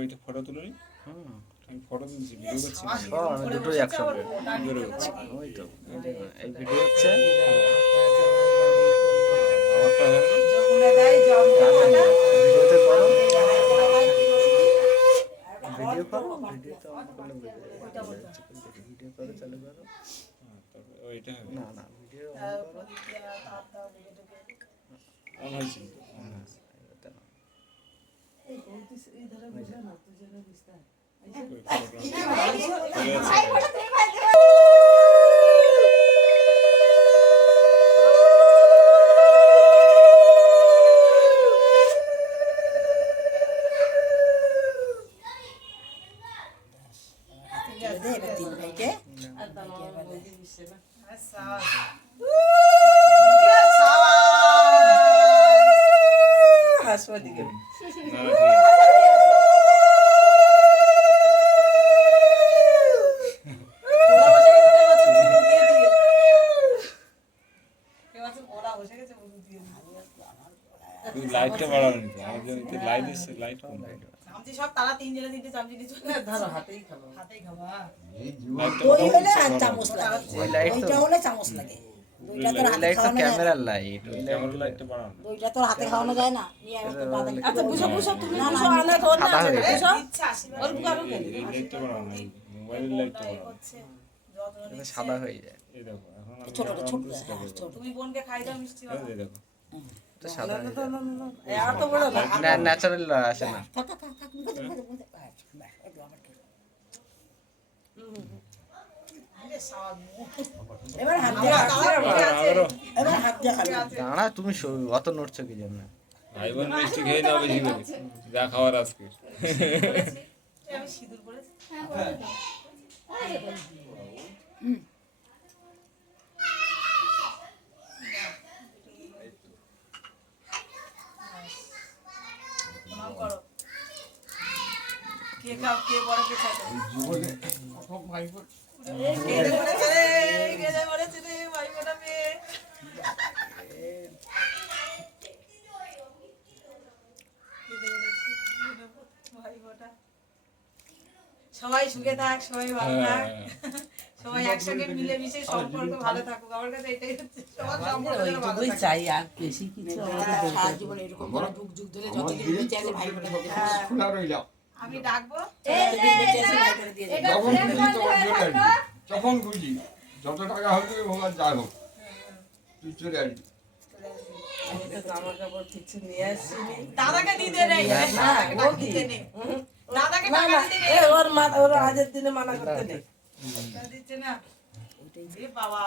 ওইটা ফটো তুলে নি। আমি ফটো তুলছি, ভিডিও করছি না। আমি দুটোই একসঙ্গে। ওই তো এই ভিডিও হচ্ছে, আমারটা হয় না। ভিডিওতে করো, ভিডিও করো, ভিডিও তো অন করলে ভিডিও করো, চালু করো। তারপরে ওইটা হবে না না, ভিডিও অন করো। অন হয়েছে। এটা না। হাসপাতালে লাইটটা বাড়ানো নিতে আমাদের লাইট এসে লাইট কম। চামচি সব তারা তিনজনে তিনটে চামচি নিয়ে চলে ধরো হাতেই খাবো। হাতেই খাবা। দই হলে আর চামচ লাগে, ওই লাইট তো, দইটা হলে চামচ লাগে। দইটা তোর ওই হাতে লাইট তো খাওয়ানো যায় না। ক্যামেরার লাইট, ওই ক্যামেরা লাইটটা বাড়ানো। দইটা তোর হাতে খাওয়ানো যায় না। নিয়ে একটা বাদা আচ্ছা বুঝো বুঝো, তুমি না, না, বুঝো, আনে ধর না, সাদা হয়ে যায়। বুঝো ইচ্ছা আশীর্বাদ অল্প কারো কেন? এই লাইটটা বাড়ানো, এই মোবাইলের লাইটটা বাড়ানো। হচ্ছে যত্ন এটা নিচ্ছে। সাদা হয়ে যায়। এই দেখো এখন আমি ছোটটা ছোট ছোট। তুমি বোনকে খাই দাও মিষ্টি বাবা। এই দেখো এটা সাদা হয়ে যায়। এত বড় না। ন্যাচারাল আসে না। থাক থাক থাক মুখে মুখে মুখে এবার হাত দিয়ে এবার হাত দিয়ে খাবি। দাঁড়া, তুমি অত নড়ছো কি জন্য? ভাই বোন মিষ্টি খেয়ে নাও বেশি করে, যা খাওয়ার আজকে। আমি সিঁদুর পরেছি। প্রণাম করো। কে খাও, কে বড়, কে ছোট? কেঁদে মরেছে রে, কেঁদে মরেছে রে, ভাই বোনা মেয়ে। কেঁদে মরেছে, ভাই বোনা। সবাই সুখে থাক, সবাই ভালো থাক, সবাই একসঙ্গে মিলেমিশে সম্পর্ক ভালো থাকুক। আমার কাছে এটাই হচ্ছে, সবার সম্পর্ক যেন ভালো ওইটুকুই থাকে। চাই, আর বেশি কিছু আমাদের দরকার সারা জীবন এরকম করে যুগ যুগ ধরে যতদিন বেঁচে আছে ভাই বোনের মধ্যে খোলা রইলাম। আমি ডাকবো, যতদিন বেঁচে আছে ভাই করে দিয়ে যাবে। যখন খুশি তখন চলে আসবি, যখন খুশি যত টাকা হবে ভগবান যাই হোক তুই চলে আসবি। আমি তো জামা কাপড় কিছু নিয়ে আসছি নি। দাদাকে দিতে নেই, না, দাদাকে ও টাকা কি? দিতে নেই, দাদাকে না টাকা না, দিতে এ নেই, ওর ওর আজের দিনে মানা করতে নেই। দিচ্ছে না। এ বাবা